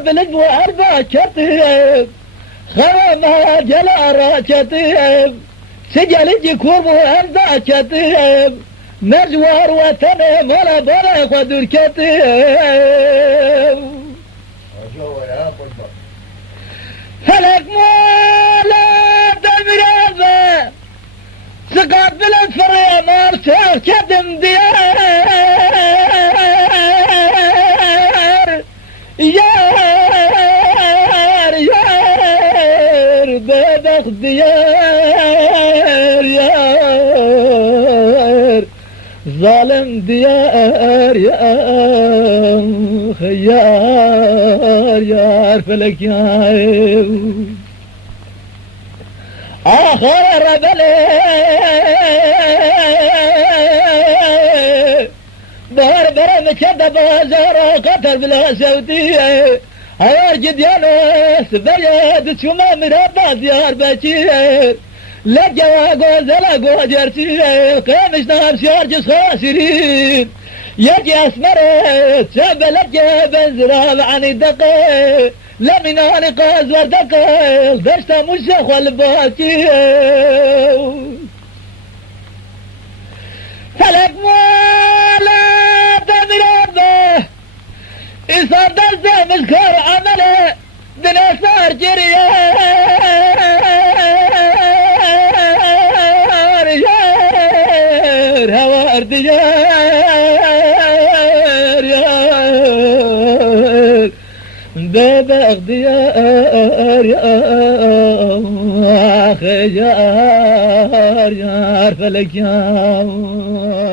بلد وعربة كتب خرمها جلارة كتب سجل كورب وأرضا كتب مجوار وطني ملا بلا قدر كتب فلك مولا دمرابة سقط بالفرية مارسل كدم ديار يار بابخ ديار يار ظالم ديار يار يار فلك يار آخر ربلي بار برم كده بازار قتل بلا سودية هيار جديانوس بياد شما مرابا ديار بشير لجوا غوزلا غوجر سير قامش نار شارجس خاسرين يجي اسمرت شبلت بنزراب عن الدقيق لمناني قاز وردقيق دشتا مشخ والباكي فلك مولا دمرابه إصار درسه مذكر عمله دنا صار جريار يار هوار ديار يار بابا ديار يا أخي يار يار فلك يار